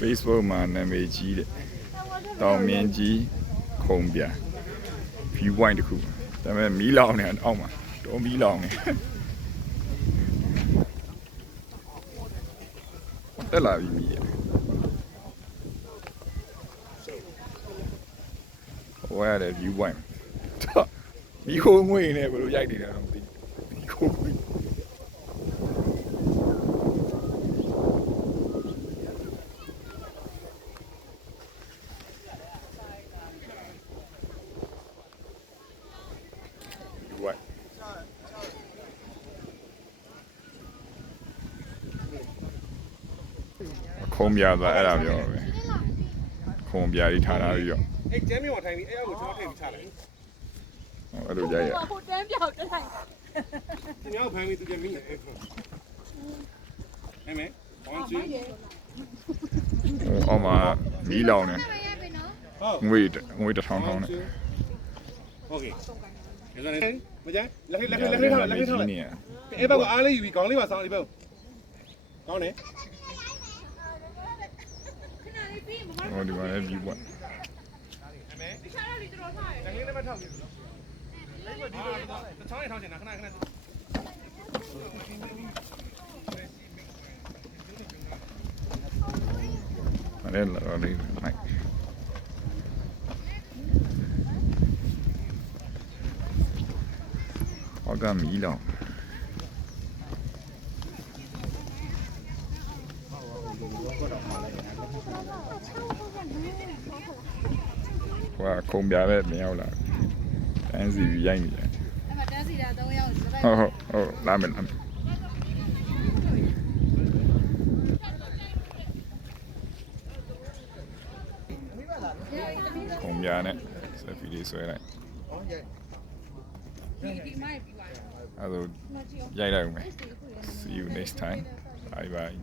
Facebook မှာနာမည်ကြီးတဲ့တောင်မြင့်ကြီးခုံပြ view point တစ်ခုဒါပေမဲ့မီးလောင်နေအောက်မှာတော့မီးလောင်နေတက်လာပြီမီးရဟိုရတဲ့ view point မီးခိုးငွေနဲ့ဘယ်လိုရိုက်နေလဲတော့မသိဘူးမီးခိုးငွေခုံပြသွားအဲ့ဒါပြောပဲခုံပြကြီးထားတာပြီးတော့အဲ့ကျမ်းမြောင်ထိုင်ပြီးအဲ့အောက်ကိုကျွန်တော်ထည့်ပြီးချလိုက်အဲ့လိုရိုက်ရဟိုတန်းပြောက်တက်လိုက်ဒီမြောင်ဖမ်းပြီးသူပြန်မိနေအဲ့ခုအဲ့မဲဘောင်းချီအောက်မှာမီးလောင်နေငွေတစ်ထောင်ထောင်နဲ့โอเคအဲ့ဒါနဲ့မကြလက်ထောက်အဲ့ဘက်ကအားလေးယူပြီးခေါင်းလေးပါဆောင်းဒီဘက်ကောင်းတယ်ဟိုဒီမှာလည်း view point တခြားတော့ဒီတော်ထားတယ်တကယ်လည်းမထောက်ဘူးအဲ့ဒီဒီလိုချောင်းရထောက်ချင်တာခဏအဲ့ဒါလေးလိုက်ဟောကမီးလောင်ဟိုခုံပြတဲ့မရောက်လာတန်းစီရိုက်နေတယ်အဲ့မှာတန်းစီတာ3ယောက်ဟုတ်လာမယ်ခုံပြနဲ့ဆက်ဖီလေးဆွဲလိုက်ဒီမိုက်ပြီးသွားအဲ့ဒါရိုက်လိုက်ဦးမယ် see you next time bye bye